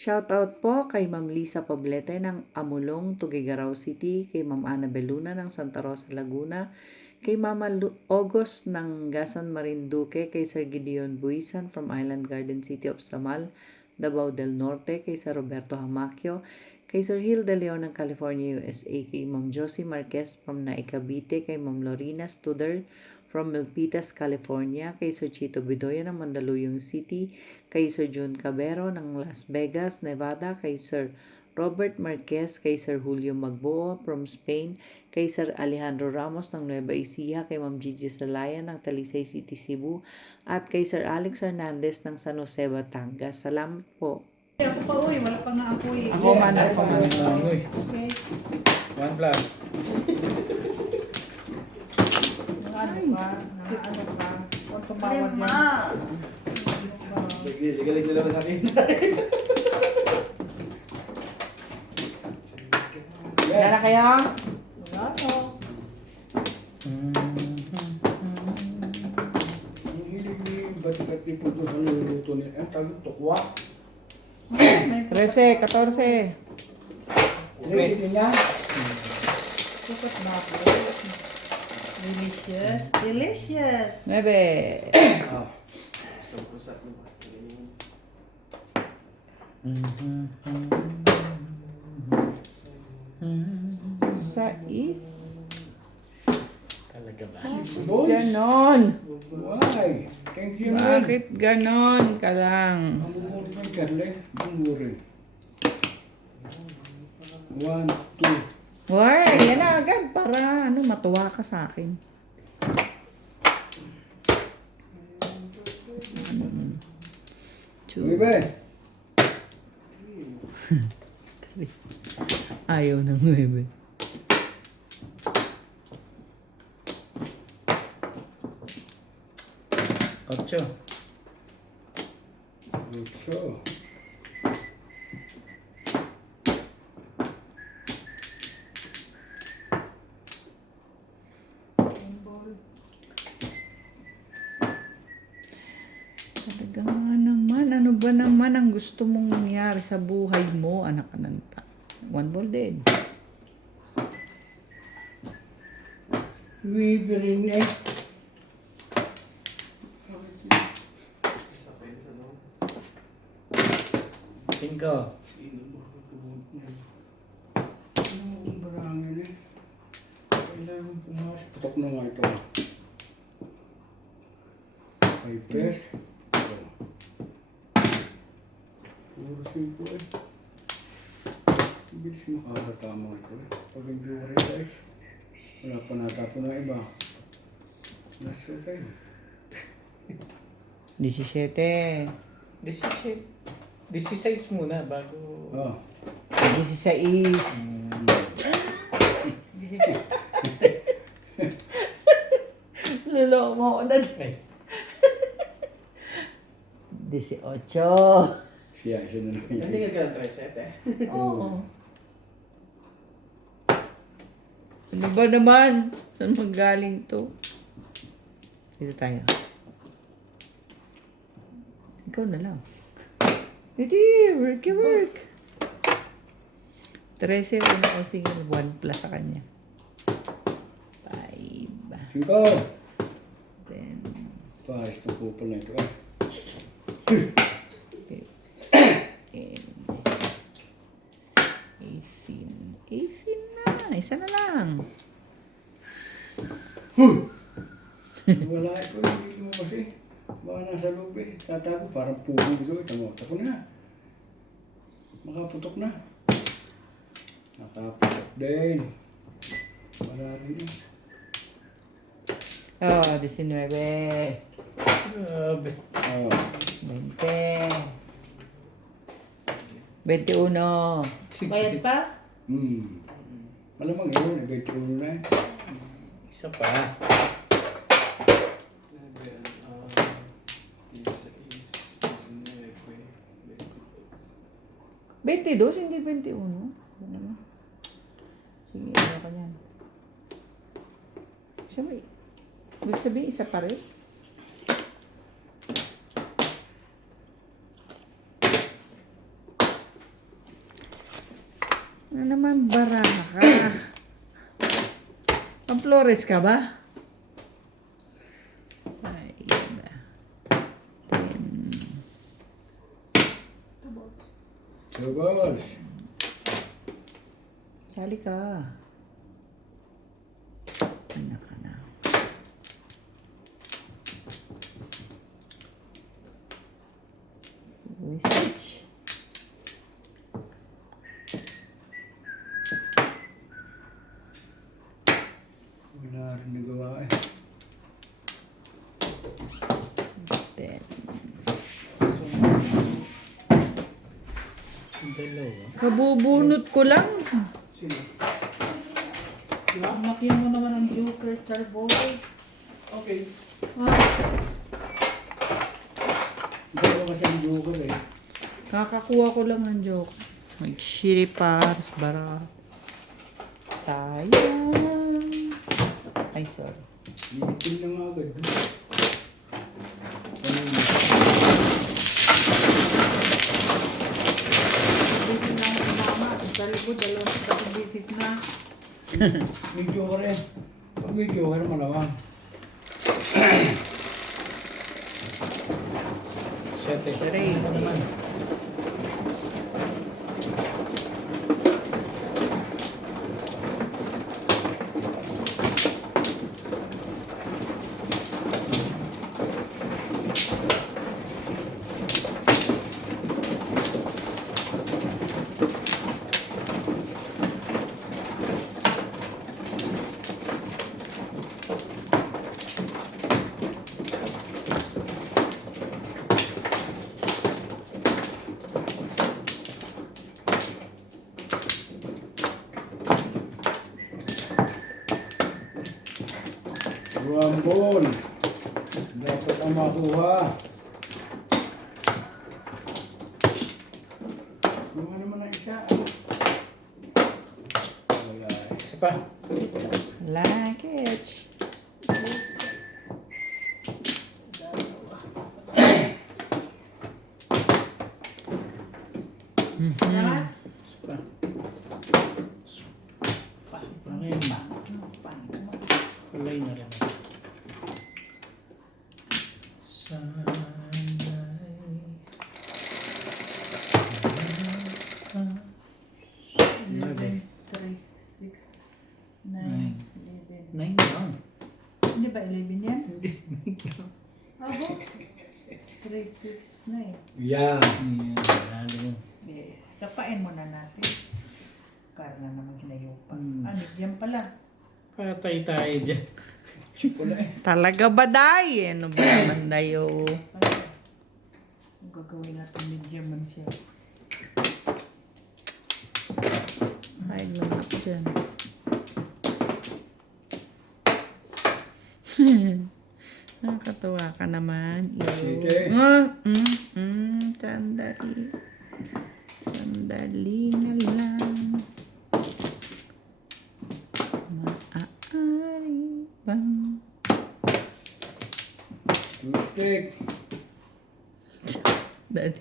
Shoutout po kay Ma'am Lisa Poblete ng Amulong, Tuguegarao City, kay Ma'am Annabel Luna ng Santa Rosa, Laguna, kay Mama August ng Gasan Marinduque, kay Sir Gideon Buisan from Island Garden City of Samal, Davao del Norte, kay Sir Roberto Hamaquio, kay Sir Hill de Leon ng California, USA, kay Ma'am Josie Marquez from Naicabite, kay Ma'am Lorena Studer from Milpitas, California, kay Sir Chito Bidoya ng Mandaluyong City, kay Sir June Cabero ng Las Vegas, Nevada, kay Sir Robert Marquez, kay Sir Julio Magboa from Spain, kay Sir Alejandro Ramos ng Nueva Ecija, kay Ma'am Gigi Salaya ng Talisay City, Cebu, at kay Sir Alex Hernandez ng San Jose, Batangas. Salamat po. Ako pa, uy. Wala pa nga ako, eh. Ako man. Okay. 1 plus. Ano ka? Huwag tumawad yan. Galing na naman sa akin. Wala na kayo? Wala no. Ang hilig ni ba't ipo doon sa niluluto niya. Ang tawag tukwa. May 13, 14. Recipe niya. sukat na ako. Delicious. Delicious. 9. Sais. Talaga ba? Bakit ganon? Why? Thank you, man. Bakit ganon ka lang? Ang bumuli kay Carly. Bumuli. 1, 2. Why? Yan na agad para matuwa ka sa akin. Uy, ba? Ayaw ng 9. Ocho. Ocho. Talaga nga naman. Ano ba naman ang gusto mong mangyari sa buhay mo, anak ananta? 1 ball din. Wiberin eh. Cinco. Ano barangin eh? Kailangan pumasok. Putok na nga ito. May press. Puro cinco eh. Bilis makakatama ito eh. Pag hindi mo rin guys. Wala pa natapon na iba. Nasa kayo. 17. 16 muna bago... Oh. 16. Luloko mo ako dad. Ay, 18. Siya na naman Hindi yan. ka ng 37 Oo. Ano ba naman? Saan magaling to? Dito tayo. Ikaw na lang. Hindi, work your work. 13 na kasi 1 plus sa kanya. 5. Cinco. Then, Paas na kupal na ito ah. 18 na. Isa na lang. Wala ito. Hindi mo kasi. Baka nasa loob eh. Tatago parang pugo ito. Tamo. Tapo na. Makaputok na. Nakaputok din. Wala rin eh. Oh, 19. grabe. Oh. 20. 21. Bayad pa? Malamang yun. Ibig ulo na eh. Isa pa. 22, hindi 21. Ano naman? Sige, ano ka yan? Sabi, ibig sabihin, isa pa rin. Ano naman, baraha ka? Pamplores ka ba? Ay, iba. 10. Sabas. Sali ka. Anak ka na. Research. Wala rin nagawa eh. 10. Dalawa. Kabubunot ko lang. Sino? Nakyan mo naman ang joker, Charboy. Okay. Ah, Dalawa kasi ang joker eh. Kakakuha ko lang ng joke. May shitty pars, bara. Sayang. Ay, sorry. Bibitin na nga agad. busy na ako sa mama. Sa likod, 2 beses na. May joker eh. Pag may joker, malawang. Siyete. Three. Ano naman? Rambol. Dapat ang makuha. Kuha naman ang isa. Wala eh. Isa pa. Like it. Yan. Isa pa. Pangin. Kulay na rin. Sanay. 3, 6, 9, Nine. 11. 9 lang. Hindi ba 11 yan? Hindi. Abo. 3, 6, 9. Yan. Ayan. Lalo. Kapain muna natin. Karna naman hinayupa. Hmm. Ah, medium pala. Patay tayo dyan. Wala eh. Talaga ba, day? Ano ba naman, dayo? Ang gagawin natin medium man siya. Ay, lumak dyan. Nakakatuwa ka naman. Sige. Sandali. Sandali na lang. Maaari bang... Two-stick. Daddy.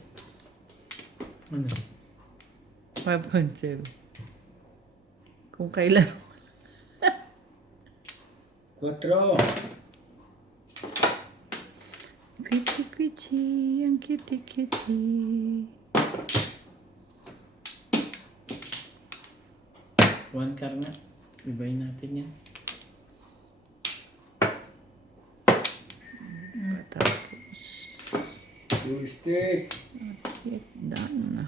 Ano? 5.7. Kung kailan... 4. Kitty, ang kitty. One car na. Ibayin natin yan. Tapos... Two-stick. Get done.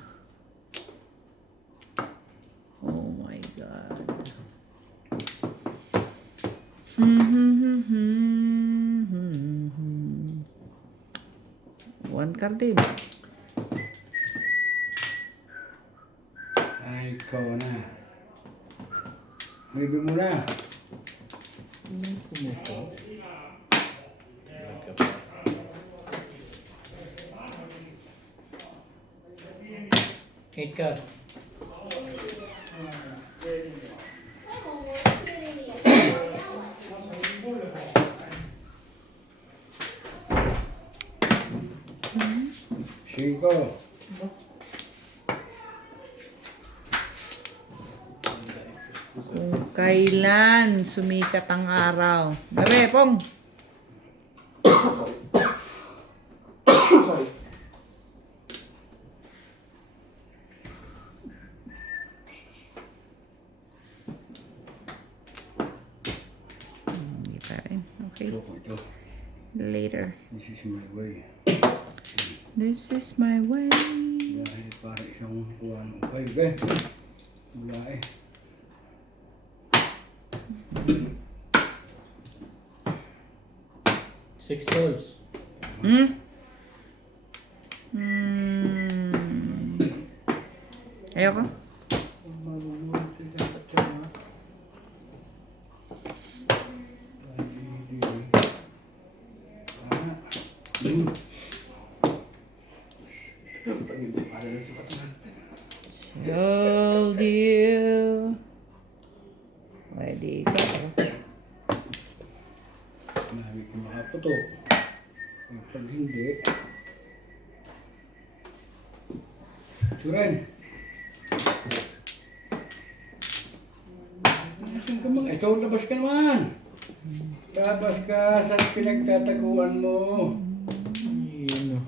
Oh my God. One card din. Ay, ikaw na. Maybe mo na. Kumuto. Talaga ba? Eight car. Kung kailan sumikat ang araw. Gabi, Pong! Sorry. Hindi pa rin. Okay. Ito. Later. This is my way. This is my way. Dahil para isang kuwan. Okay. Wala eh. Six balls. Hmm? Ayoko. Pag-hindi pa rin sa patunan. Told you. Ready ka. Marami kong makaputok. Pag hindi, Suren. Nasaan ka mga? Ito, labas ka naman. Labas ka sa pinagtataguan mo. Yun o.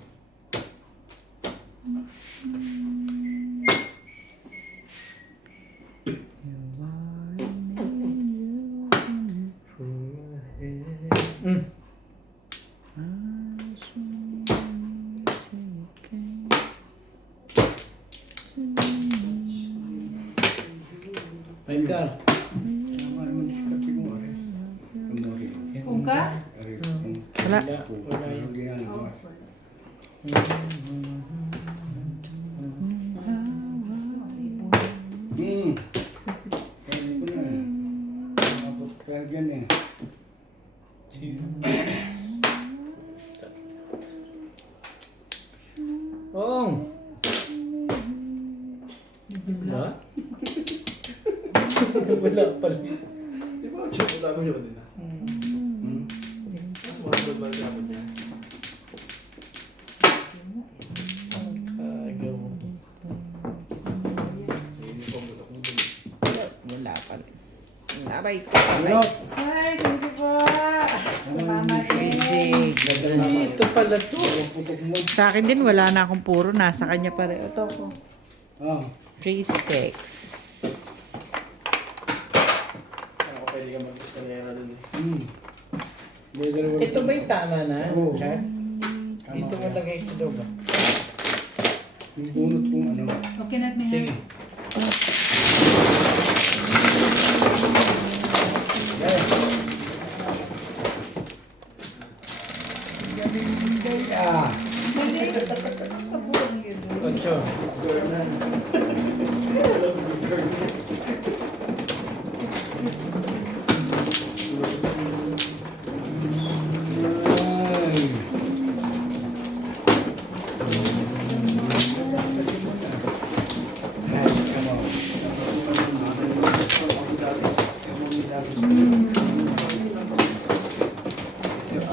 Five car. Tama naman diskarte mo, Ari. Kumori. Kung ka? Ari, Wala. Wala yun. Hindi yan, ano. Sabi ko na eh. Makaputok tayo dyan eh. Ong! Wala? Wala pala. Di ba? Wala mo yun din ah. Mga ba sa amin yan? Kagaw. Uniform ko kung din. Wala pa rin. Labay ko. Ano? Ay, thank you po. Mama Big. Ito pala to. Putok mo. Sa akin din, wala na akong puro. Nasa kanya pa rin. Ito ko. Ah. 3-6. Ako pwede ka mag-eskalera dun eh. Ito ba yung tama na? Oo. Char? Dito mo lagay sa loob. ah. Yung bunot kong ano. Okay na, Miha. Sige. Ah. Ocho. Girl na. Ay.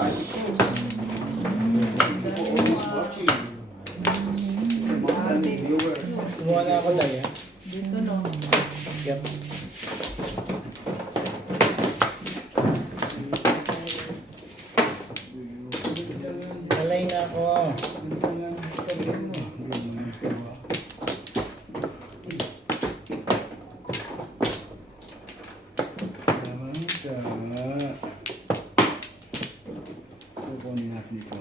Ay, come on. Kumuha na ako dahil. Dito, no? Yep. Alay na ako. Kukunin natin ito.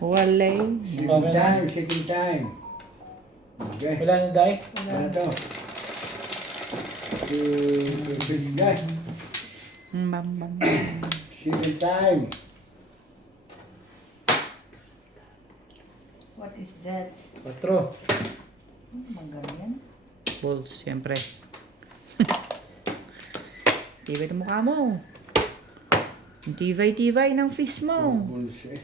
Walay. Second time, second time. Okay. Wala na dahil? Ano to? Second time. Bam, bam. Second time. What is that? Patro. Magaling. Balls, siyempre. Tibay ng mukha mo. Ang tibay-tibay ng fist mo. Bulls eh.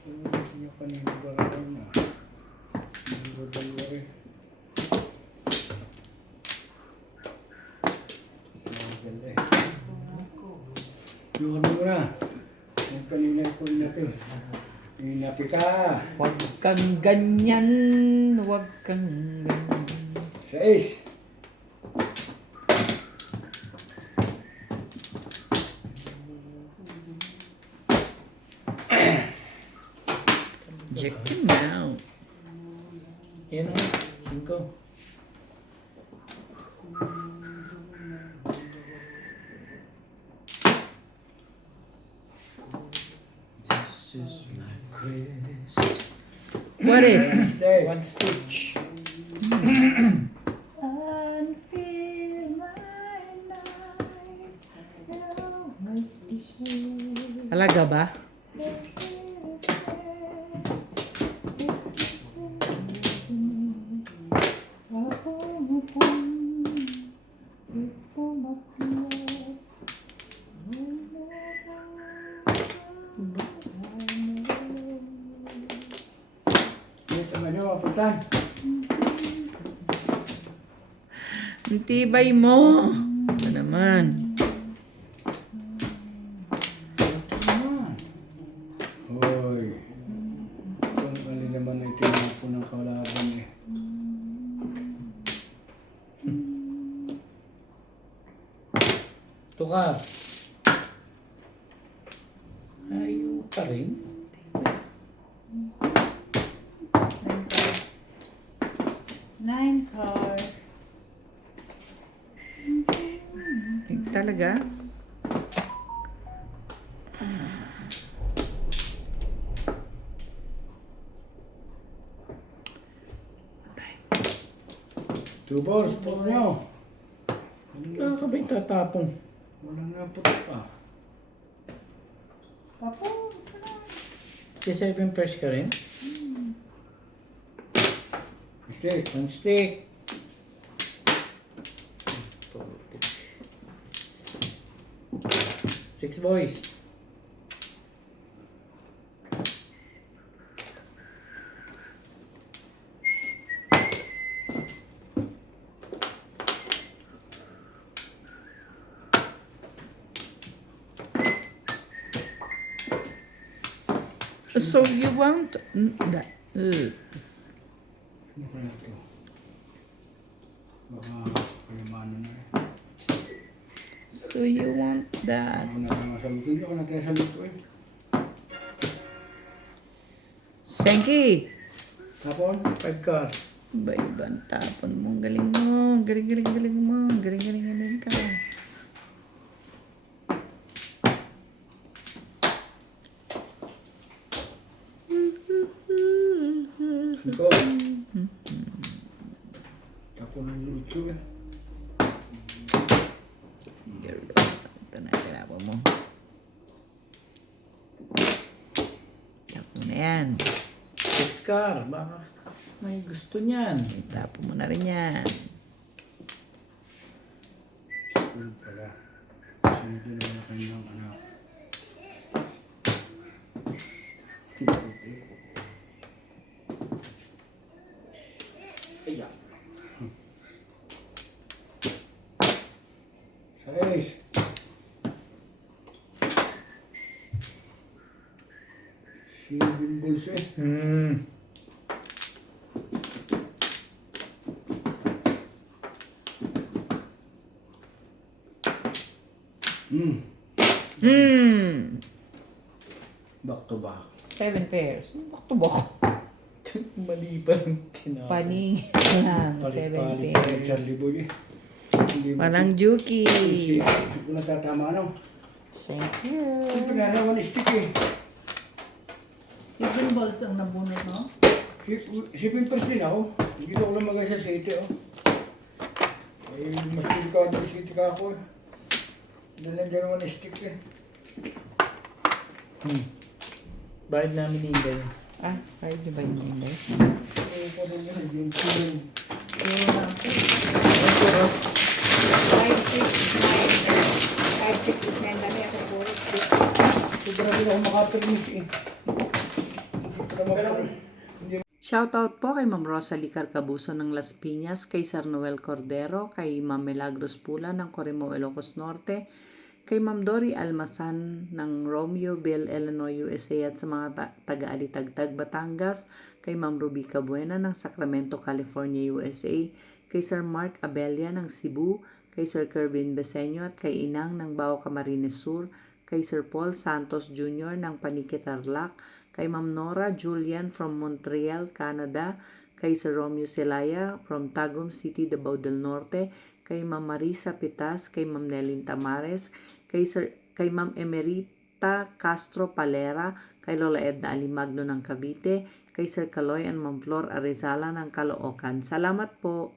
Hindi ko paninibalaan na. Hindi ko dalawa eh. Ganda eh. Yung ano mo na. Yung kanina ko natin. Inapi ka. Huwag kang ganyan. Huwag kang ganyan. 6. Check him out. Yan o. 5. This is my quest. What is? Stay. One stitch. Talaga ba? Dito nga nyo, mapuntan. Ang tibay mo. Ano naman? Hoy. Kung alin naman ay tinapo ng kalaban eh. Tukar. Ayaw pa rin. Nine card. Talaga? Two balls, puro nyo. Wala ka ba'y tatapong? Wala nga putok ah. Papo, isa na. Kaya 7 pairs ka rin? Stay. One stick. Six boys. So you want that? Ano kaya ito? Baka kayamano na eh. So you want that? Ako na tayo masalutin. Ako na tayo saluto eh. Senki! Tapon? 5 card. Iba-ibang tapon mo. Ang galing mo. Ang galing mo. Ang galing ka. Siko. Tapon ng lucho eh. Ito na, tinapon mo. Tapon na yan. 6 card. Baka may gusto niyan. Tapon mo na rin yan. Pala. Sunod yun ang kanyang anak. Ayan. Sais. Seven balls eh. Back to back. 7 pairs. Back to back. Mali pa rin tinapon. Paning lang. 7 Palit-palit pa rin pairs. Charlie Boy eh. Hindi mo- Walang juki. Hindi ko natatama ano. Thank you. Siyempre nga naman stick eh. 7 balls ang nabunot, no? Shipping press din ako. Hindi ko lang magay sa city oh. Eh, mas delikado sa city ka ako eh. Dala dyan naman stick eh. Bayad namin ni Inday. Ah, ay, di ba yun yun? Eh, parang yun, yung tulong. 5, 6, 9 dami ako puro. Sobrang hindi ako makapermis eh. Shoutout po kay Ma'am Rosalie Carcabuso ng Las Piñas, kay Sir Noel Cordero, kay Ma'am Milagros Pula ng Corimao, Ilocos Norte, kay Ma'am Dory Almasan ng Romeoville, Illinois, USA at sa mga taga-Alitagtag, Batangas, kay Ma'am Ruby Cabuena ng Sacramento, California, USA, kay Sir Mark Abella ng Cebu, kay Sir Kervin Beseño at kay Inang ng Bao Camarines Sur, kay Sir Paul Santos Jr. ng Panique Tarlac, kay Ma'am Nora Julian from Montreal, Canada, kay Sir Romeo Celaya from Tagum City, Davao del Norte, kay Ma'am Marisa Pitas, kay Ma'am Nelin Tamares, kay Ma'am Emerita Castro Palera, kay Lola Edna Alimagno ng Cavite, kay Sir Kaloy and Ma'am Flor Arizala ng Caloocan. Salamat po.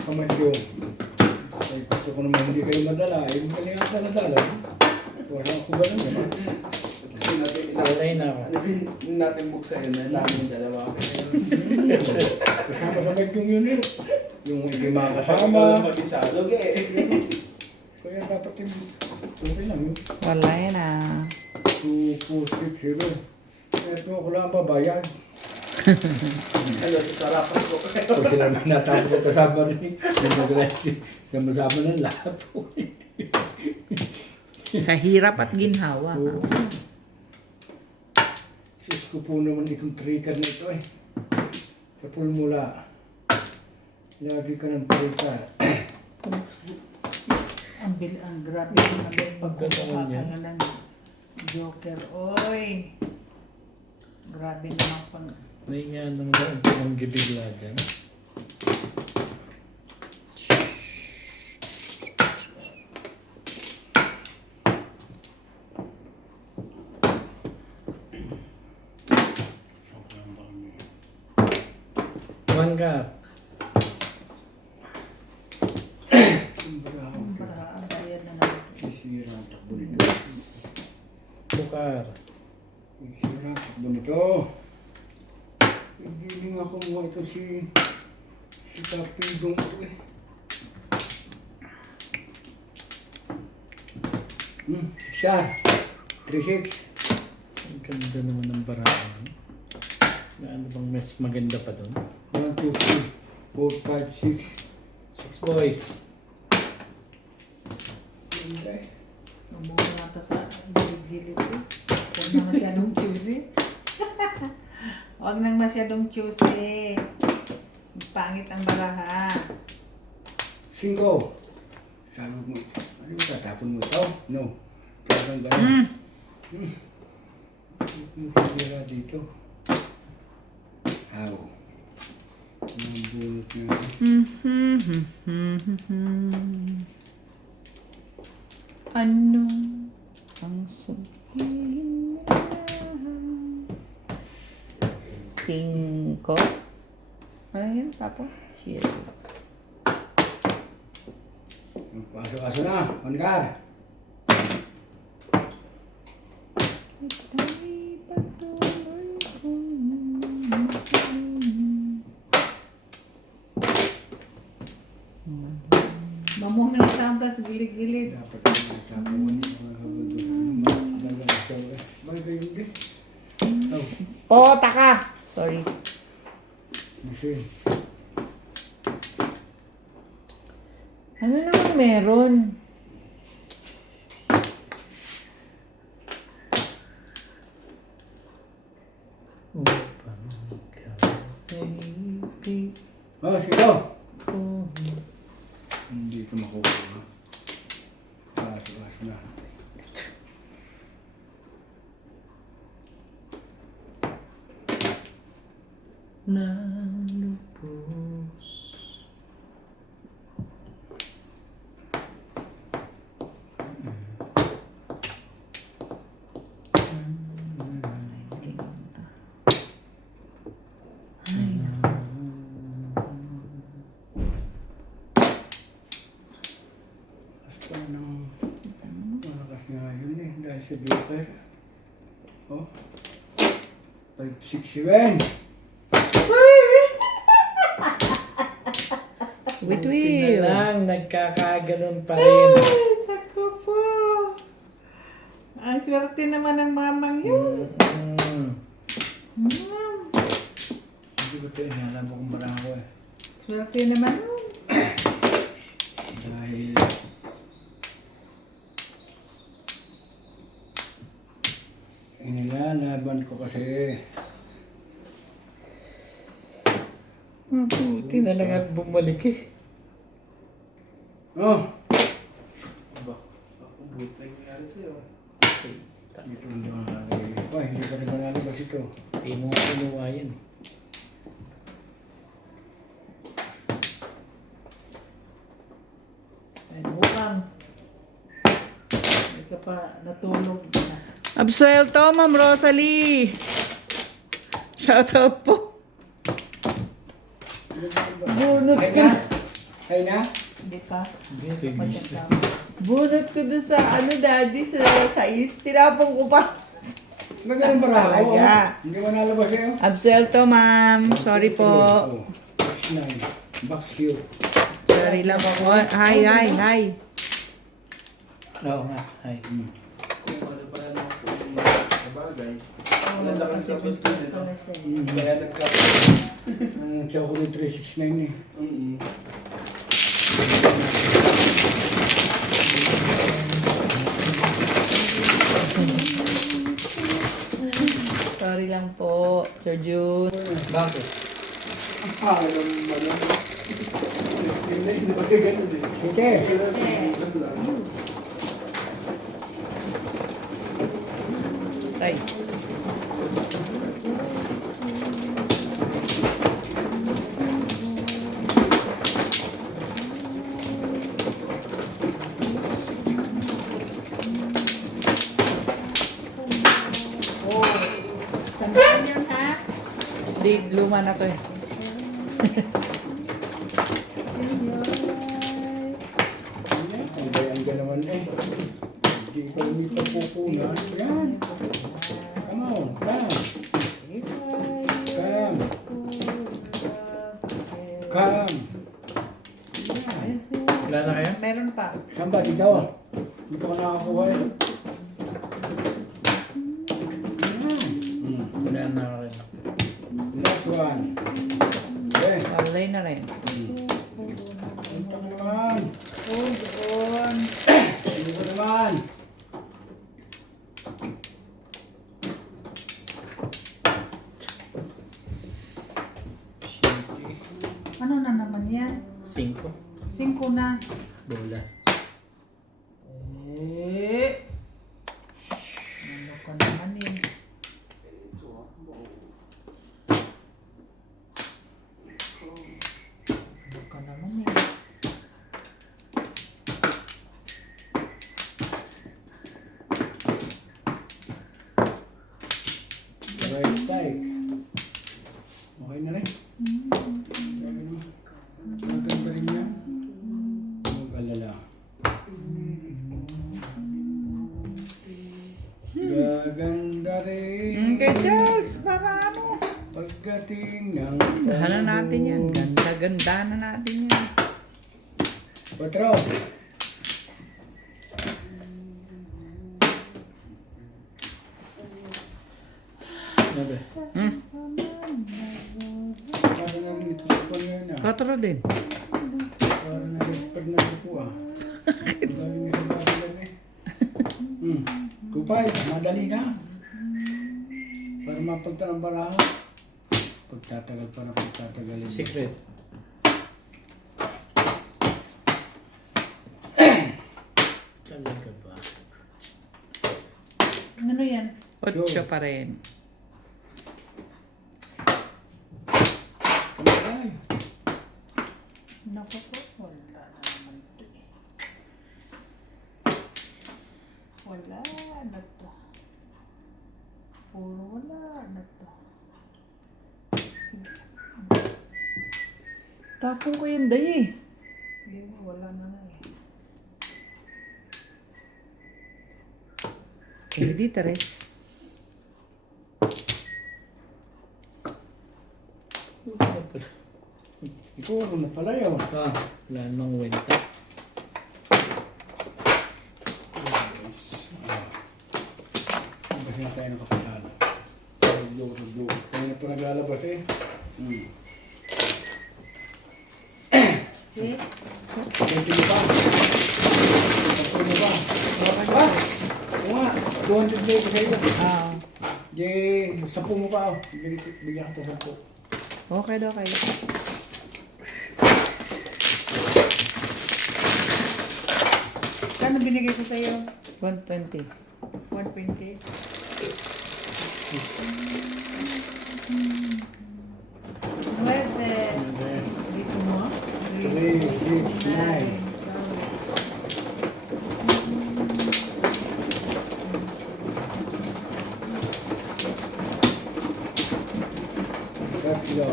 Kamadyo. Ay, gusto ko naman hindi kayo madala. Ay, magaling ako nadala. Wala ko ba naman? Kasi natin, Alay na ako. natin buksan yun, na namin yung dalawa. Kasama sa bagyong yun eh. Yung hindi Kasama makakasama. mag-isalog eh. Kaya dapat yung okay lang yun. Wala na. 2460. Ito ako lang babayan. Ano, sasarapan ko. Kung sila man natapos ko kasama rin. Yung masama ng lahat po. Sa hirap at ginhawa. Oo. Sis ko po naman itong trigger na ito eh. Sa pulmula. Lagi ka ng trigger. Ang grabe yung nabay pagkukuha Ganun yan. ka ng Joker. Oy! Grabe naman pang... Nahiya nang ang gibigla dyan. One ka. Ang bayad na naman. Sisira ang takbo nito. Bukar. Sisira ang takbo nito. Hindi nga kumuha ito si Tapidong ito eh. Siya. 3-6. Ang ganda naman ng baraan. Na ano bang mas maganda pa doon? 1, 2, 3, 4, 5, 6. 6 boys. Okay. Nabuha nata sa gilid-gilid ko. Huwag na masyadong choosy. Huwag nang masyadong choosy. Pangit ang baraha. 5. Sabi mo, ano yung tatapon mo ito? No. Talagang gano'n. Sisira dito. How? Ang bunot na. Ano ang sabihin na? 5. Ano yun? Tapos? Shit. Paso-aso na. Manikar. Ika'y patuloy kong mahalin. Mamuha ng tamba sa gilid-gilid. Dapat na natapon mo mga kabado. Bakit kayo hindi? Oh, Pota ka! Sorry. machine. Ano naman meron? Upang ikaw ay ibig Oh, sino? ko. Hindi ko makuha. Paso-aso na. Na lubos. Basta ng malakas nga yun eh. Dahil sa Joker. Oh. 5, 6, 7. Wait, Buti na lang, nagkakaganon pa rin. Ako po. Ang swerte naman ng mamang yun. Hindi ko ito inalam mo kung marako eh. Swerte naman yun. Dahil Kailangan ko kasi. Buti na lang at bumalik eh. Oh! Aba, ako buhay pa yung nangyari sa'yo. Ito yung nangyari. Ay, hindi ka rin malalabas ito. Hindi mo nga kinuha yan. Ay, bukang. Hindi ka pa natulog na. Absuelto, Ma'am Rosalie! Shoutout po. Bunot Ay ko. na? Ay na? Hindi pa. Hindi, Pa tigis. siyang tama. Bunot ko dun sa daddy, sa is. Tinapong ko pa. Magaling ba raw? Talaga. Hindi mo nalabas sa'yo? Absuelto, ma'am. Sorry po. Oh, 6'9". Box you. Sorry lang po. Hi. Oo nga. Ay. Kung ano pa naman po yung bagay. Maganda kasi sa gusto din, no? Kaya Ang chocolate 369 eh. Sorry lang po, Sir June. Bakit? Ang pangit ng ano. Next game na, hindi ba kayo ganun din? Okay. Rice. Oh. Sandaan yan ha? Di, luma na to eh. Ang bayan ka naman eh. Hindi ka lumita pupunan. Yan. Come on. Come. Come. Come. Yan. Wala na kayo? Meron pa. Saan ba? Dito. Dito ka nakakuha eh. Yan. Wala na kayo. Last one. Okay. Walay na rin. Punta ka naman. Oh, doon. Hindi ko naman. Ano na naman yan? 5. 5 na. Bola. Ano ka naman eh. Ano ka naman eh. Rice steak. Okay na rin. Maganda rin yan. Mag-alala. Gaganda rin. Okay, Charles, para ano? Pagdating ng Dahanan natin yan. Ganda-ganda na natin yan. Patro. Sabi. Hmm? Para na rin ito sa pangalan na. 4 din. Para na rin pag nakupo ah. Galing sa bagilan eh. Kupay, madali na. Para mapagta ng baraha. Pagtatagal pa na pagtatagal. Secret. Talaga ba? Ano yan? 8 pa rin. Ay, Naku po, wala na naman to eh. Wala na to. Puro wala na to. Tapong ko yun, day eh. Sige, wala na na eh. Hindi, Teres. siguro na pala yun. Ah, wala namang wenta. Kasi na tayo nakapatalo. Rugdo. Tayo na pa naglalabas eh. Okay? Pwede mo ba? Pwede mo ba? Ha? Oo nga, 200 pesos sa iyo. Ah, Di, 10 mo pa ako. Bigyan kita 10. Okay daw kayo. Kano binigay ko sa'yo? 120. 120. Nueve. Dito mo? 369. Let's go.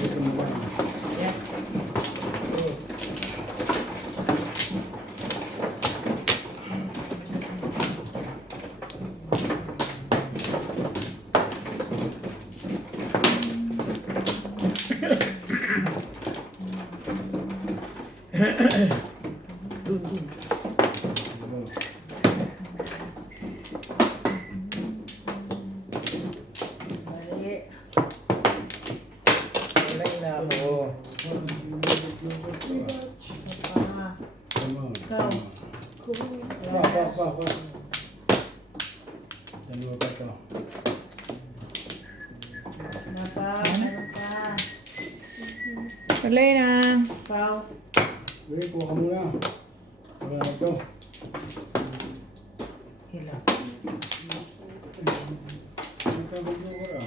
Ito mo ba? Yeah. Mali. Walay na ako. Ah, Come on. ikaw. Pa. Dalawa pa to. Ano pa? Ano pa? Tuloy na. Pao. Wait, kuha ka muna. Wala na to. Hila. Magkabagyo ka.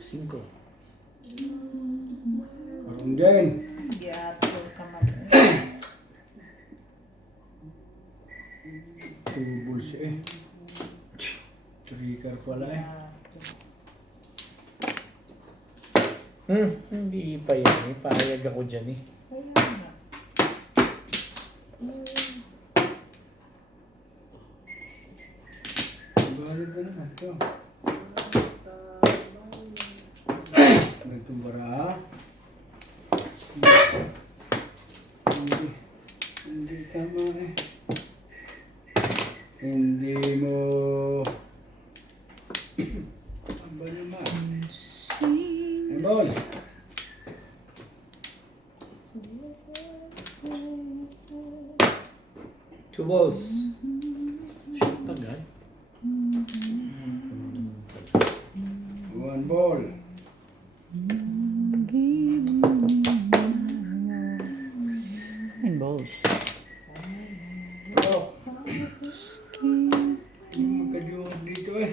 Cinco. Karong din. Giatol ka man. Tubos eh. Trigger pala eh. Hindi pa yan eh. Pahayag ako dyan eh. Balik ka naman to. Nagtumbara. Hindi tama eh. Hindi mo. Ang ba naman? Hey, boss. Two balls. Shit, tagal. One ball. And balls. Oh. Hindi magkadiwag dito eh.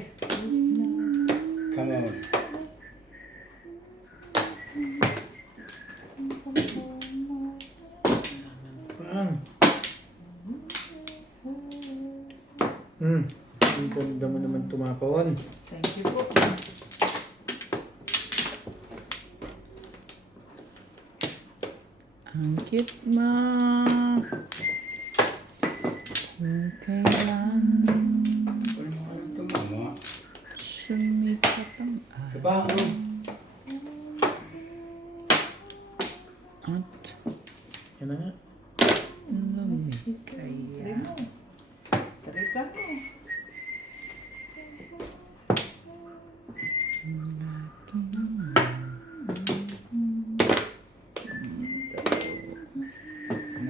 Come on. Paan? Ang ganda mo naman tumapon. Thank you po. Ang cute mo. Kung kailan Ano ito mama? sumikat ang Sa ba? Ano? at Yan na nga. lumikaya. Tarita mo.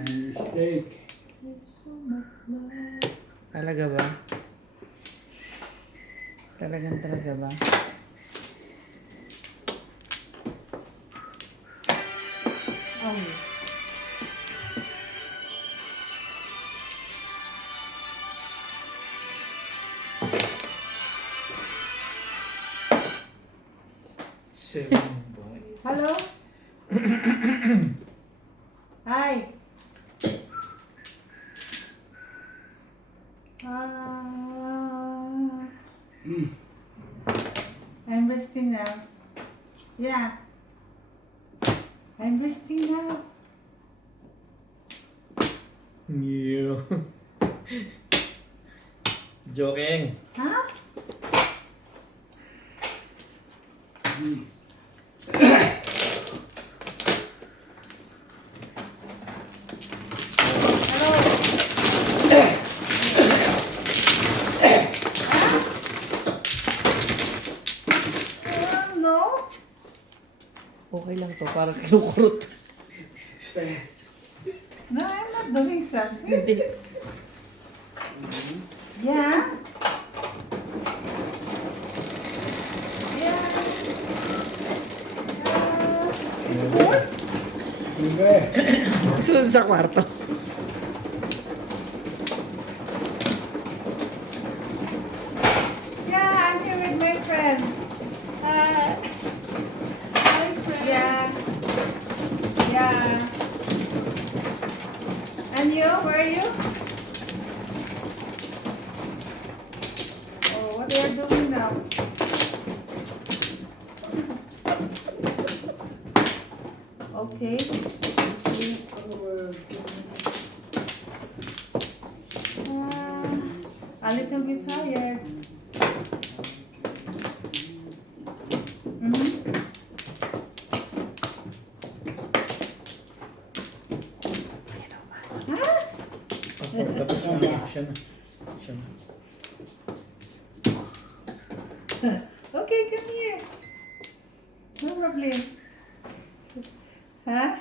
Mistake. Talaga ba? Talaga ba? Ay. Seven boys. Hello? Hi. I'm resting now. Yeah. I'm resting now. New. Joking. Huh? No? Okay lang to, parang kinukurot. No, I'm not doing something. Hindi. Yeah. Yeah. It's good. Hindi. Sunod sa kwarto. Yeah, I'm here with my friends. Hi, friends. Yeah. Yeah. And you? Where are you? Oh, what are you doing now? Okay. A little bit tired. Mm-hmm. Huh? Tapos na siya na. Siya na. Okay, come here. No problem. Huh?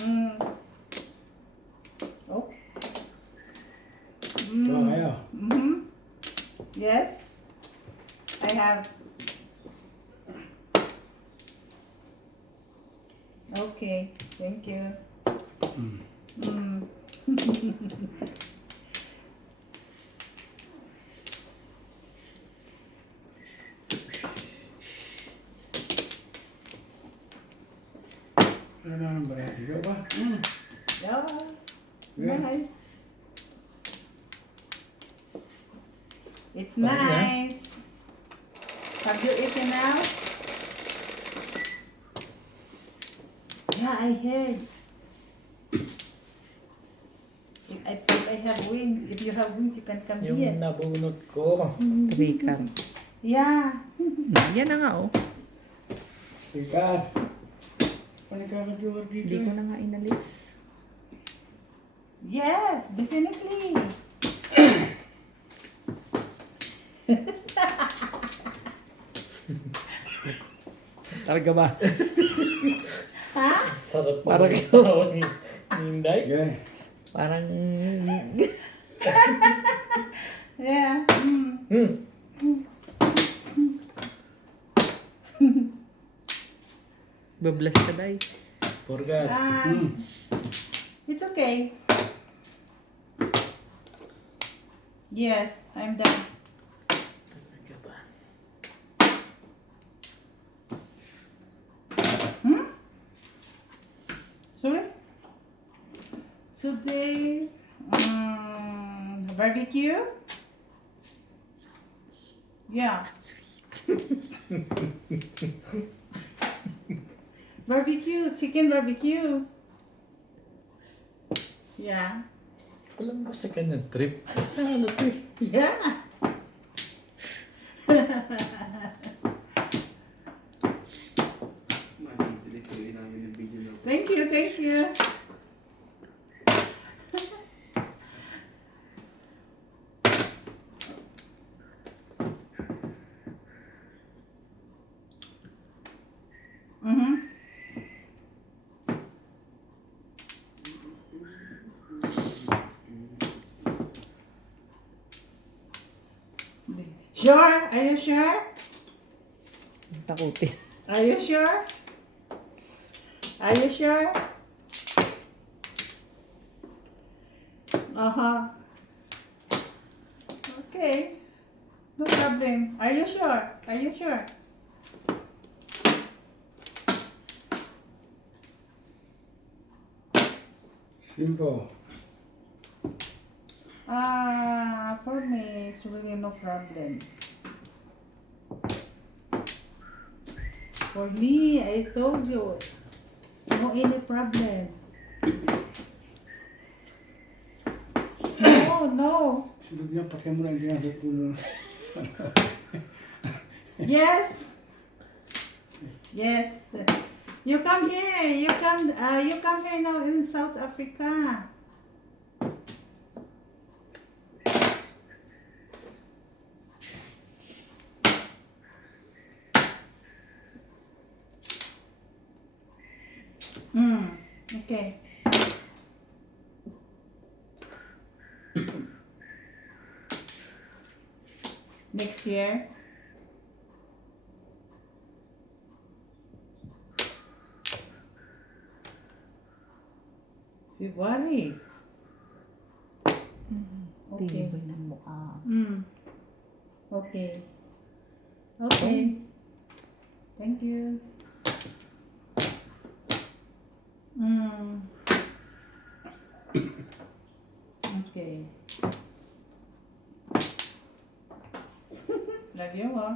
mm. Oh. Ito kayo. Mm-hmm. Yes. I have. Okay. Thank you. Mm. Ano na ang barati ko ba? Yeah. Yeah. Nice. It's Oh, yeah. nice. Have you eaten now? Yeah, I heard. If I have wings, if you have wings, you can come Yung here. nabunot ko. Trikan. Yeah. Yan na nga, oh. Sikat. Panikakagawa dito. Hindi ko na nga inalis. Yes, definitely. Talaga ba? Ha? Sarap Parang ginawa ni Inday. Yeah. Parang... Yeah. Mm. Bablas ka, Day. Purgat. It's okay. Yes, I'm done. Talaga ba? Sorry? Today, barbecue? Yeah. Barbecue, chicken barbecue. Yeah. Walang ba sa kanyang trip? Ano to eh? Yeah. Mali-delete ko rin namin yung video na. Thank you, thank you. Mm-hmm. Sure? Are you sure? Takutin. Are you sure? Are you sure? Uh-huh. Okay. No problem. Are you sure? Are you sure? Simple. For me, it's really no problem. For me, I told you, no any problem. No, no. Sunod niya, patay mo lang diyan sa puno. Yes. Yes. You come here. You come here now in South Africa. Okay. Next year. February. Okay. Tibay ng mukha. Okay. Okay. Thank you. Okay. Love you, huh?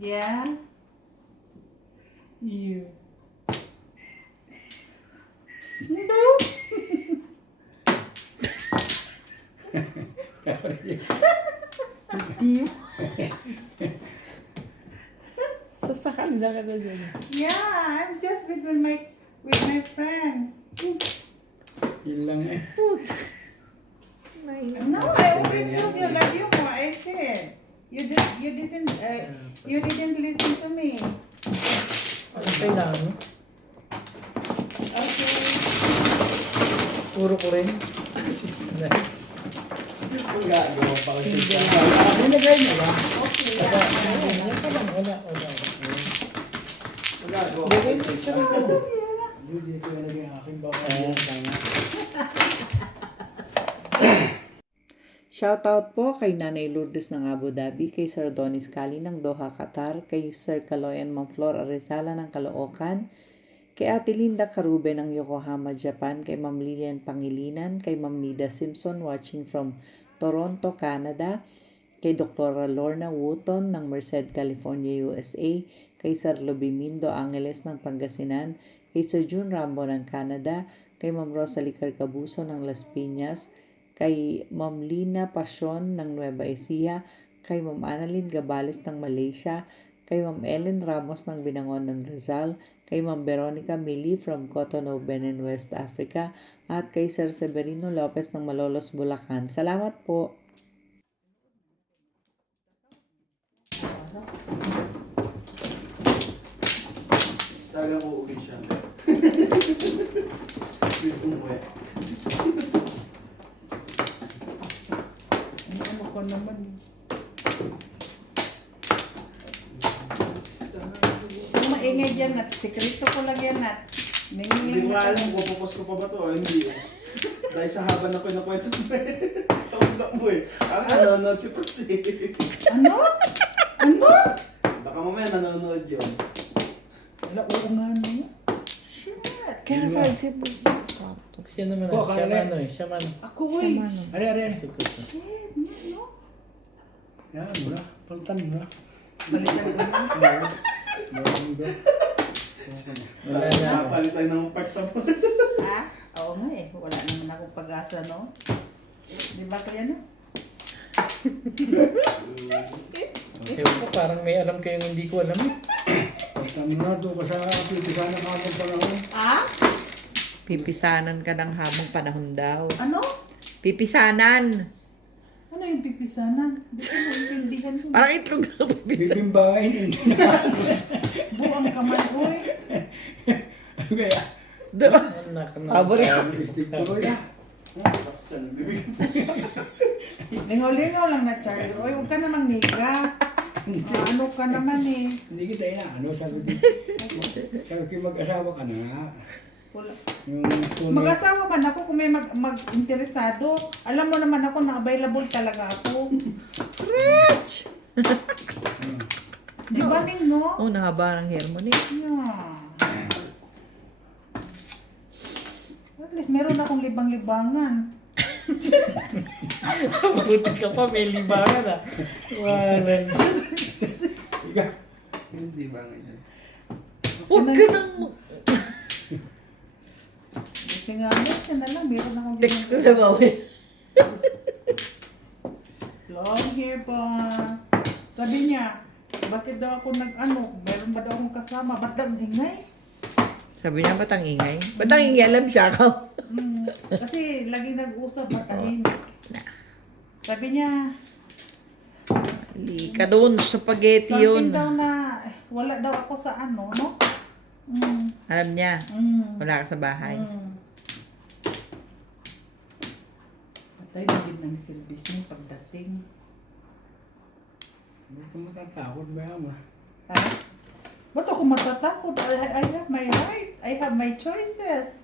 Yeah. You. No. Sasakal na ka na dyan. Yeah, I'm just with my friend. Yun lang eh. No, I already told you love you more. I said you didn't listen to me. Ano kailangan mo? Okay. Puro ko rin. 6'9". Kung gagawa pa ko siya. Nilagay mo ba? Okay. Wala. Yeah. Kung gagawa pa Lagay ko sa siya. sarili ko. Hindi ko nalagay ang aking baka. Ayan, tama. Shoutout po kay Nanay Lourdes ng Abu Dhabi, kay Sir Donis Cali ng Doha, Qatar, kay Sir Kaloyan Mamflor Arizala ng Caloocan, kay Ate Linda Carube ng Yokohama, Japan, kay Ma'am Lilian Pangilinan, kay Ma'am Nida Simpson watching from Toronto, Canada, kay Dr. Lorna Wooton ng Merced, California, USA, kay Sir Lobimindo Angeles ng Pangasinan, kay Sir June Rambo ng Canada, kay Ma'am Rosalie Carcabuso ng Las Piñas, kay Ma'am Lina Pasyon ng Nueva Ecija, kay Ma'am Annalyn Gabales ng Malaysia, kay Ma'am Ellen Ramos ng Binangon ng Rizal, kay Ma'am Veronica Mili from Cotonou, Benin, West Africa, at kay Sir Severino Lopez ng Malolos, Bulacan. Salamat po! Talaga ko ulit siya. Umuwi. Ano ko naman. Yung maingay dyan at sekreto ko lang yan at Hindi ko alam kung pupos ko pa ba to o hindi. Dahil sa haba na kwento ko kausap mo eh. Ang nanonood si Percy. Ano? Ano? Baka mamaya nanonood yun. Wala, oo nga no. Shit. Kaya Yun lang. Siya naman. Ko, Siya kaya- mano eh. Siya mano. Ako eh. Are. Ito, ito. Shit, no? Yan, mura. Palitan mura. Balikan ko na. Wala na. Palit tayo ng parts sa mga. Ha? Oo nga eh. Wala naman akong pag-asa, no? Di ba kaya no? Ewan ko, parang may alam kayong hindi ko alam eh. Palitan mura. Doon ka sa pipisa na kamang panahon. Ha? Pipisanan ka ng habang panahon daw. Ano? Pipisanan! Ano yung pipisanan? Hindi ko maintindihan yun. Parang itlog na pipisanan. Bibimbain. Buang kaman, uy. Ano kaya? Anak na. Paborito. Stick to ya. Basta nabibigyan. Lingaw-lingaw lang na, Charlie. Uy, huwag ka namang niga. Ano ka naman eh. Hindi kita ano sabi dito. Sabi ko mag-asawa ka na. Wala. Yung tunay. Mag-asawa man ako kung may mag-interesado. Alam mo naman ako na available talaga ako. Rich! Di ba, Ning, no? Oh, nahaba ng hair mo ni. Yeah. At least meron akong libang-libangan. Buti ka pa, may libangan ah. Wala. Hindi ba ngayon? Huwag ka nang... Buti nga, siya na lang. Meron akong Text ko sa bawi. long hair pa. Sabi niya, bakit daw ako nag-ano? Meron ba daw akong kasama? Ba't daw ang ingay? Sabi niya, ba't ang ingay? Ba't ang ingay? Alam siya ka. Kasi lagi nag-usap, matahimik. Sabi niya, Hindi ka doon, spaghetti something yun. daw na, wala daw ako sa ano, no? Alam niya. Mm. Wala ka sa bahay. Patay na din ng silbis niya pagdating. Hindi ko matatakot ba yan? Ha? Ba't ako matatakot? I have my right. I have my choices.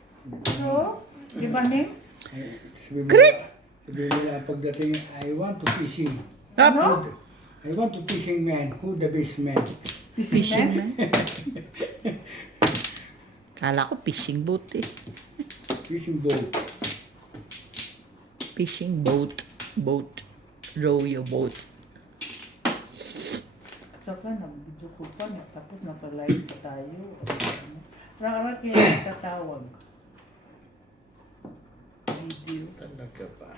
So, di ba, Ning? Sabihin nila pagdating, I want to fishing. Ano? I want to fishing man. Who the best man? Fishing man? Kala ko fishing boat eh. Fishing boat. Fishing boat. Boat. Row your boat. At saka, nag-video ko pa. Tapos naka-live pa tayo. Rara kaya tatawag. Video. Talaga ba?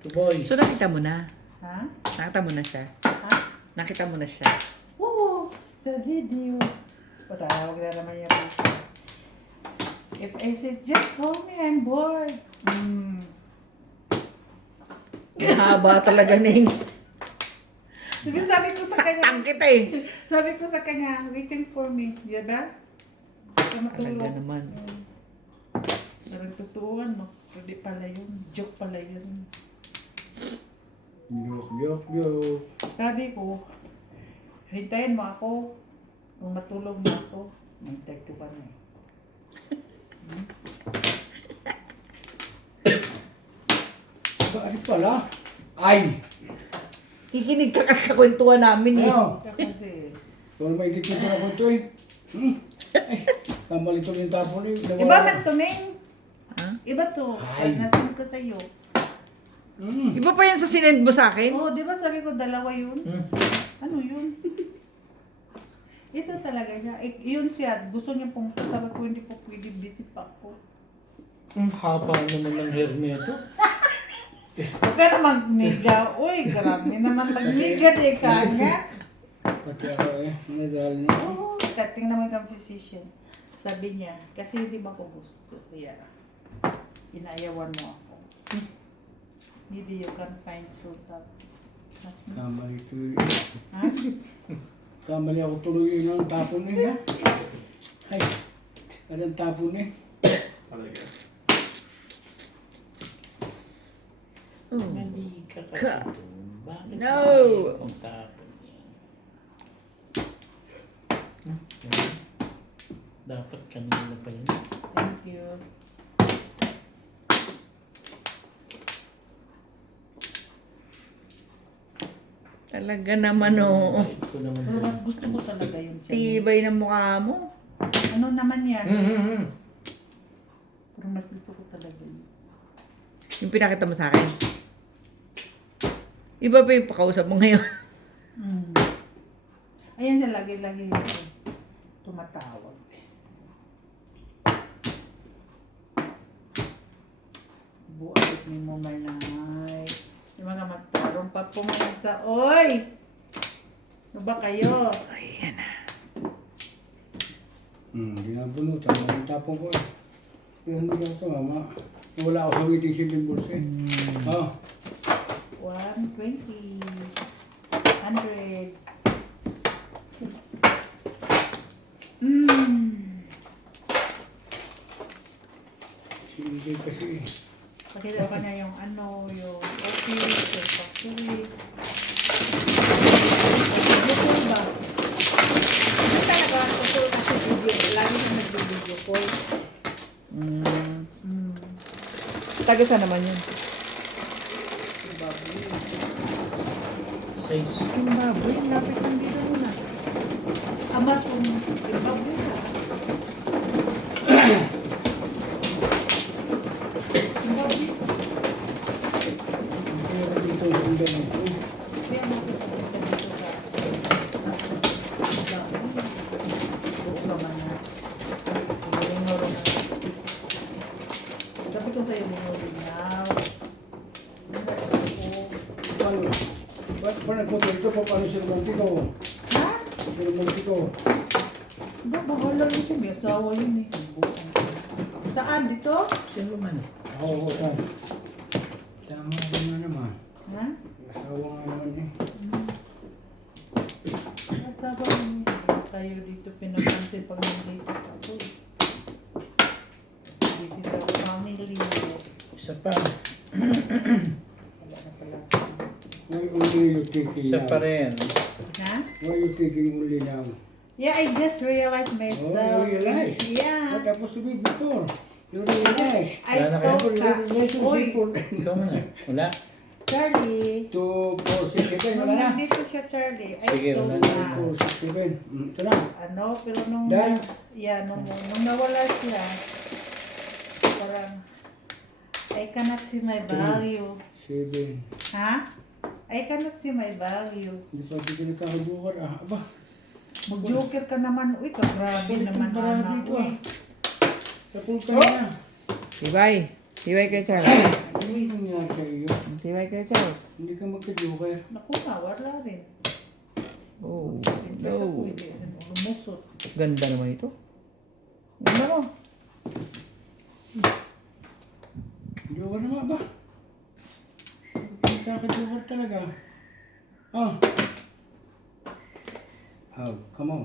To boys. So nakita mo na. Ha? Nakita mo na siya. Ha? Nakita mo na siya. Oo! Sa video. Patawag na naman niya po. If I said, just call me, I'm bored. Ang haba talaga, Ning. Diba sabi ko sa kanya, Saktang kita eh. sabi ko sa kanya, waiting for me. Di ba? Ka matulog. Talaga naman. Parang tutuan, no? Hindi pala yun. Joke pala yun. Joke. Sabi ko, hintayin mo ako. Kung matulog mo ako, hintay ko ka na eh. Ano pala? Ay! Kikinig ka kasi sa kwentuhan namin eh. Ano? Kasi, Kung may dikit na ako ito eh. Ay, kamali ito yung tapon eh. iba man to, Neng. Ha? Iba to. Ay. Nasin ko sa'yo. Iba pa yan sa sinend mo sa akin? Oo, di ba sabi ko dalawa yun? Ano yun? Ito talaga niya. Yun siya. Gusto niya pumunta. Sabi ko hindi po pwede. Busy pa ako. Ang haba naman ng hair nito. Huwag ka na magniga. Uy, grabe naman magniga. Di ka nga. Pati ako eh. Nadal niya. Oo, kating naman kang physician. Sabi niya, kasi hindi mo ako gusto. Kaya, inaayawan mo ako. Maybe you can find through that. Kamali tuloy. Ha? Kamali ako tuloy ng tapon eh. Ha? Ay, anong tapon eh? Talaga. Oh. Mali ka kasi doon. Bakit No! mali kung tapon yan? Dapat kanina pa yan. Thank you. Talaga naman oh. Bakit ko naman Pero doon? mas gusto ko talaga yun siya. Tibay ng mukha mo. Ano naman yan? Mm-hmm. Pero mas gusto ko talaga yun. Yung pinakita mo sa akin. Iba pa yung pakausap mo ngayon. Ayan na lagi-lagi tumatawag. Buat ni mo manay. Yung mga magtarong pa pumunta. Oy! Ano ba kayo? Ayan na. Ginabunutan. Ang tapon ko eh. Pero hindi ako mama. Wala ako sa waiting shipping bulls eh. Oh. 120. 100. Sige kasi eh. Pakita ka na yung ano, yung office, yung factory. Gusto ba? Ano talaga ang totoo kasi video? Lagi na nag-video call. Taga saan naman yun? Zimbabwe. Size. Zimbabwe, lapit lang dito muna. Amazon, Zimbabwe na. Zimbabwe. Kaya dito yung ganito. Kaya makikita dito sa Zimbabwe. Buo naman na. Lingaro na. Sabi ko sa'yo, lingaro. Paano? Ba't pa nagpunta ito? Paano si Romantico? Ha? Si Romantico. Ba, bahala yun siya. May asawa yun eh. Saan? Dito? Sino man? Oo, saan? Tama ko na naman. Ha? Asawa nga naman eh. Asawa yun. Tayo dito pinag Wala na pala. Why only you taking Isa pa now? rin. Ha? Why you taking only now? Yeah, I just realized myself. Oh, you realize? Yeah. What supposed to be before? You realize? I Wala na kayo? thought that, Relationship Uy, for Ikaw muna. Wala. Charlie. 2, 4, 6, 7, Nung wala na. nandito siya, Charlie, I Sige, thought wala na. na, 4, 6, 7. Ito na. ano, pero nung, Dan. nung nawala siya, parang, I cannot see my value. 7. Ha? I cannot see my value. Hindi pa dito nagkakabukar. Aba. Mag-joker ka naman. Uy, kagrabe Bakit naman, ang parang anak. dito, Uy. Tapos ka na. Tibay. Tibay kay Charles. Ano yung nangyari sa iyo? Tibay kay Charles. Hindi ka magka-joker. Naku na, wala rin. Oh, Kasi no. pwede, lumusot. Ganda naman ito. Ganda mo. Joker naman ba? Nagkaka-joker talaga. Oh. Oh, come on.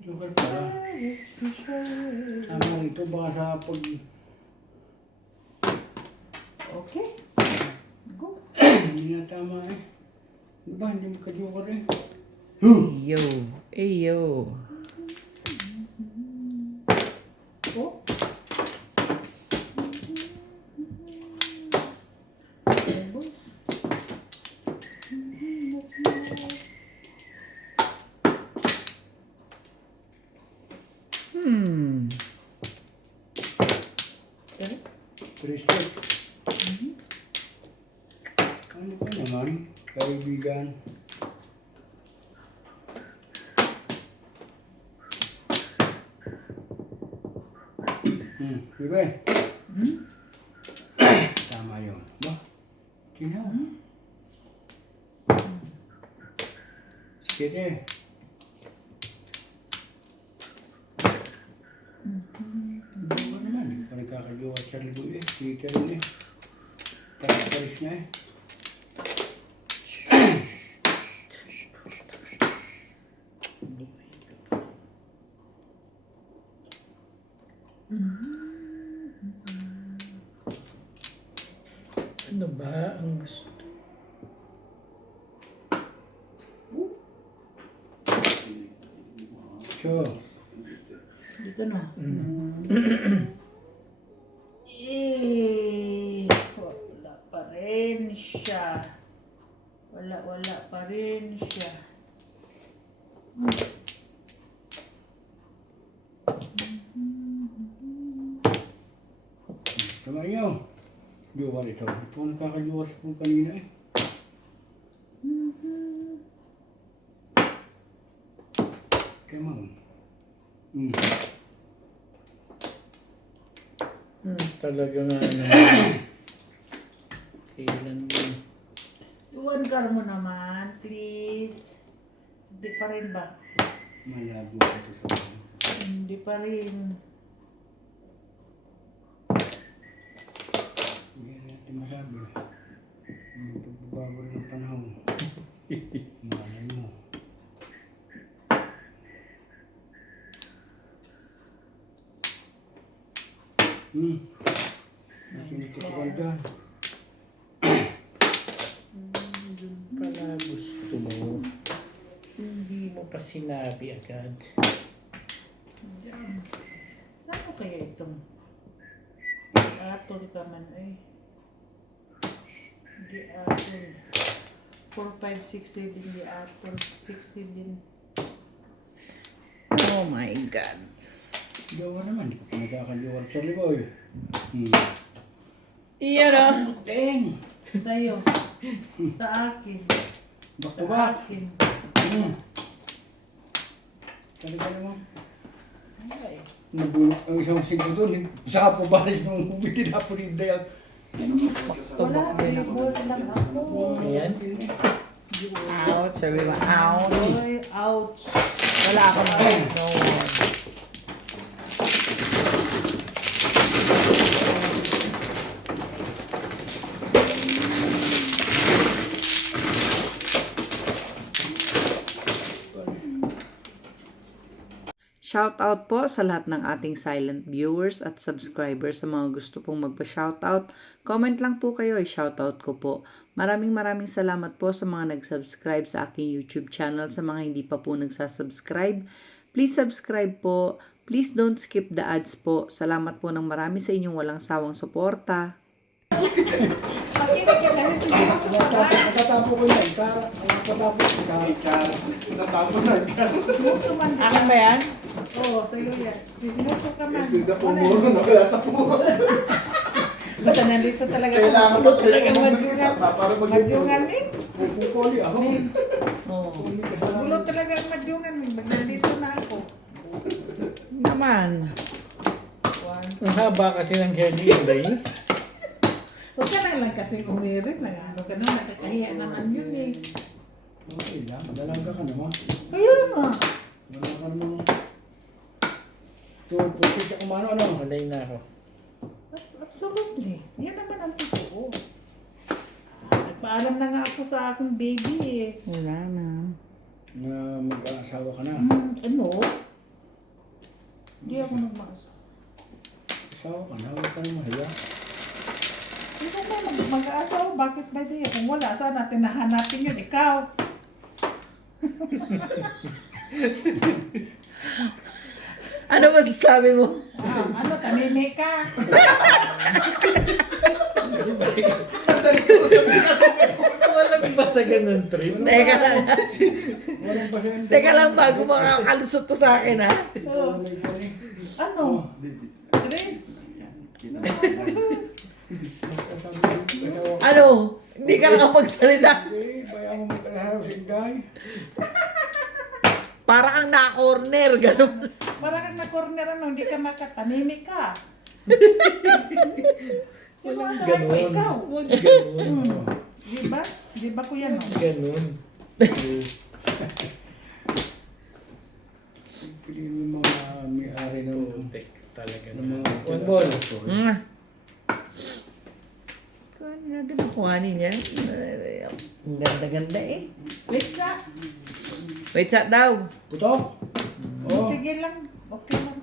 Joker pala. Tama ito baka sa pag... Okay. Go. Hindi na tama eh. Di ba? Hindi magka-joker eh. Yo. Ayo. Go. Hmm. Respect. Ano ba naman? Kaibigan. Diba? Tama yun. Ba? Tinaw. Sige. Bawa naman. Hindi pa nagkakajowa sa libo eh. Kita rin eh. Paris na eh. Ano ba ang gusto? So, Dito na. Mm. Wala pa rin siya. Wala pa rin siya. tama nyo. Jowa ito. Ito po nakakajowa sa kong kanina eh. Come on. Talaga nga ano. Kailan mo? Iwan ka mo naman, please. Hindi pa rin ba? Malabo ito sa akin. Hindi pa rin. Hindi natin masabi. May pagbabago rin ng panahon. Malay mo. Nakinig ko pa dyan. Pala gusto mo. Hindi mo pa sinabi agad. Diyan. Saan ko kaya itong? Atol ka man eh. Di atol. 4, 5, 6, 7. Di atol. 6, 7. Oh my God. Jowa naman. Hindi ko pa nagkakajowa sa liboy. Iyan o. Dang! Sa'yo. Sa akin. Back Sa to back. akin. Talaga naman. Ay. Nabulok ang isang siglo doon. Saka po balis nung humitin na po rin dahil. Wala. Ribos lang ako. Ayan. Ouch. Sabi mo, ouch. Ay, ouch. Wala akong no one. Shoutout po sa lahat ng ating silent viewers at subscribers. Sa mga gusto pong magpa-shoutout, comment lang po kayo, i-shoutout ko po. Maraming salamat po sa mga nag-subscribe sa aking YouTube channel. Sa mga hindi pa po nagsasubscribe, please subscribe po. Please don't skip the ads po. Salamat po ng marami sa inyong walang sawang suporta. Makinig ka kasi sisimuso ka ba? Natatapo ko yan. Natatapo ko Ay, Kara. Natapo na, Kara. Sisimuso man. Akin ba yan? Oo, sa'yo yan. Sisimuso ka man. Sida pumuro na kaya sa pumuro. Basta nandito talaga Kailangan mo talaga madjungan. para Madjungan eh. Pupukoli ako. Oo. Gulo talaga ang madjungan eh. Pag nandito na ako. Naman. Ang haba kasi ng hair ni Inday. Huwag ka na lang kasi umirit. Ano ka na, nakakahiya naman yun eh. Okay lang. Madalaga ka naman. Kaya nga. Wala ka naman. Pusit ako ano. Malay na ako. Absolutely. Yan naman ang totoo. Nagpaalam na nga ako sa aking baby eh. Wala na. Na mag-aasawa ka na. Ano? Hindi ako nagmasa. Asawa ka na. Huwag ka na mahiya. Hindi ko na mag-aasawa. Bakit ba di? Kung wala, saan natin nahanapin yun? Ikaw. Ano masasabi mo? Ano, tamimi ka. Walang basagan ng trip. Teka lang. Walang pasyente. Teka lang bago makakalusot to sa akin ha. So, ano? Chris? Ano? Hindi ka nakapagsalita. Okay, bayaan mo mag-alaharaw si Inday. Para kang na-corner. Ganun. Parang kang na-corner ano, hindi ka makatamimi ka. Yung mga sabi ko, ikaw. Huwag ganun. Di ba? Di ba ko yan? Oh? Ganun. Piliin mo yung mga may-ari ng Putik talaga ng na. mga One ball. Kuhanin natin ang kuhanin niya. Ang ganda-ganda eh. Lisa, Wait, sat daw. Putok? Oo. sige lang. Okay lang.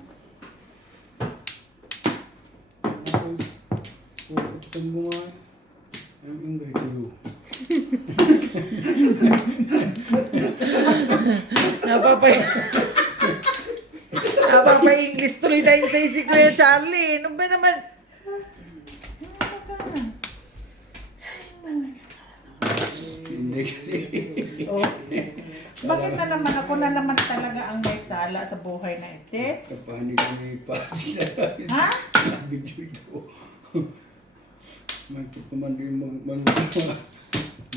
Putukan mo nga. I'm angry to you. Napapa-English tuloy tayo sa si Kuya Charlie. Ano ba naman? Hindi kasi. Oh. Bakit na naman ako na naman talaga ang may sala sa buhay na ito? Kapanig ko ni Pati Ha? na video ito. Magkit naman din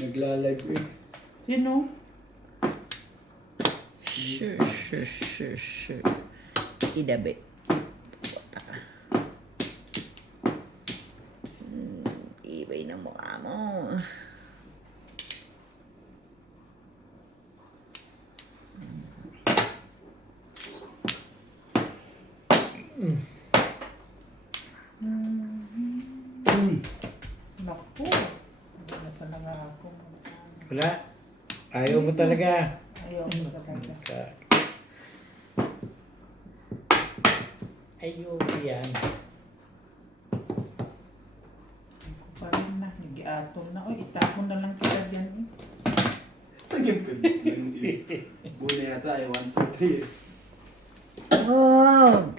nagla-live eh. Sino? Sure. Idabe. Ibay ng mukha mo. Naku. Wala talaga ako. Wala. Ayaw mo talaga. Ayaw ko talaga. Ayaw yan. Parang na, nag-iatol na. Oy, itapon na lang kita dyan eh. Naging pibis lang yun. Buna yata ay 1, 2, 3. Wag.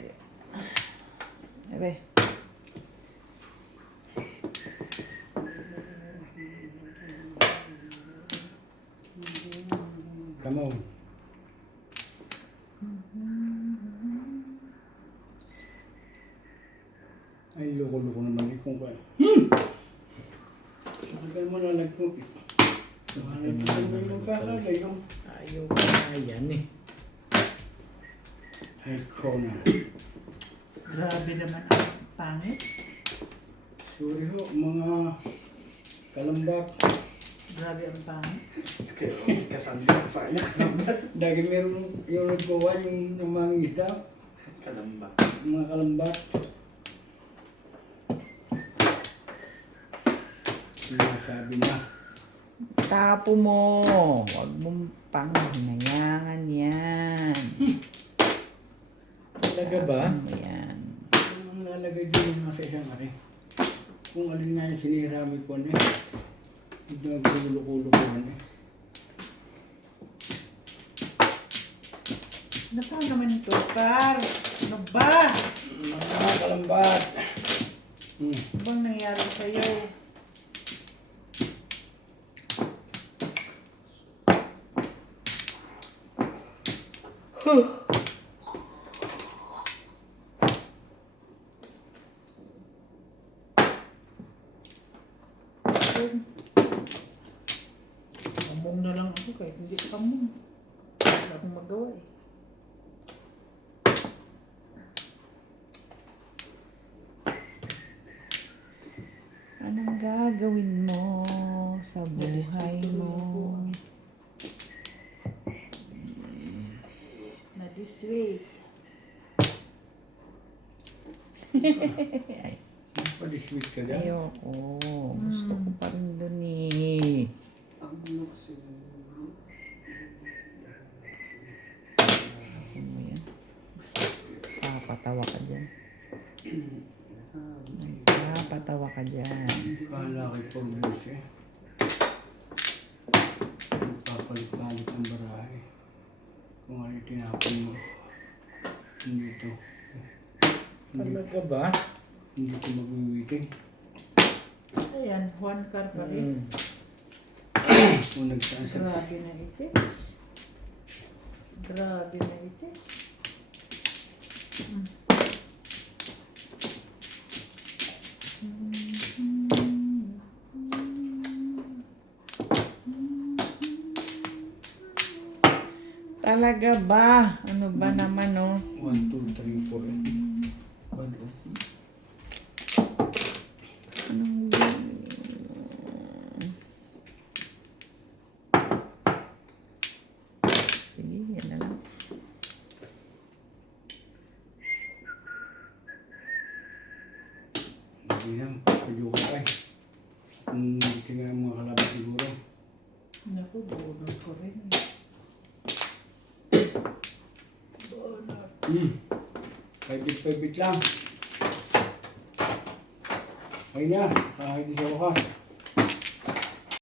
Abe. Come on. Ay, loko-loko naman ikong ka. Tagal mo na nagkong. Hanap ko na yung magkakalay yung. Ayaw na yan eh. Ay, ko na. Grabe naman ang pangit. Sorry ho, mga kalambak. Grabe ang pangit. Kaya kasanda ka sa kanya. Dagi meron yung nagkuha yung mga isda, Kalamba. yung mga kalambak. Sinasabi na. Tapo mo. Huwag mong panghinayangan yan. Talaga ba? Ayan. Ang lalagay din yung nasa isang ari. Kung alin nga yung sinirami po niya. Hindi nagkulo-kulo-kulo niya. Nasaan naman ito, Carl? Ano ba? Mga kalambat. Ano bang nangyari sa'yo? Kamong na lang ako kahit hindi kamong. Wala akong magawa eh. Anong gagawin mo sa buhay mo? Na this way. Paliswit ka dyan. Ayoko. Gusto ko pa rin dun eh. Ang nagsiguro. Ano mo yan? Papatawa ka dyan. Papatawa ka dyan. Kala kay Porgus eh. Papalit-palit ang barahe. Kung ano yung tinapon mo. Hindi ito. Talaga ba? Hindi ko magwiwiting. Ayan, one car pa rin. Kung nagsaan sa... Grabe na itis. Grabe na itis. Talaga ba? Ano ba naman oh? 1, 2, 3, 4. Ano? Anong sige, yan na lang. Hindi na. Papadyo ka eh. Kung tingnan ang mga kalaban siguro. Naku, bunot ko rin. Bunot. Pabit lang. Ay na. Kahit di sa wakas.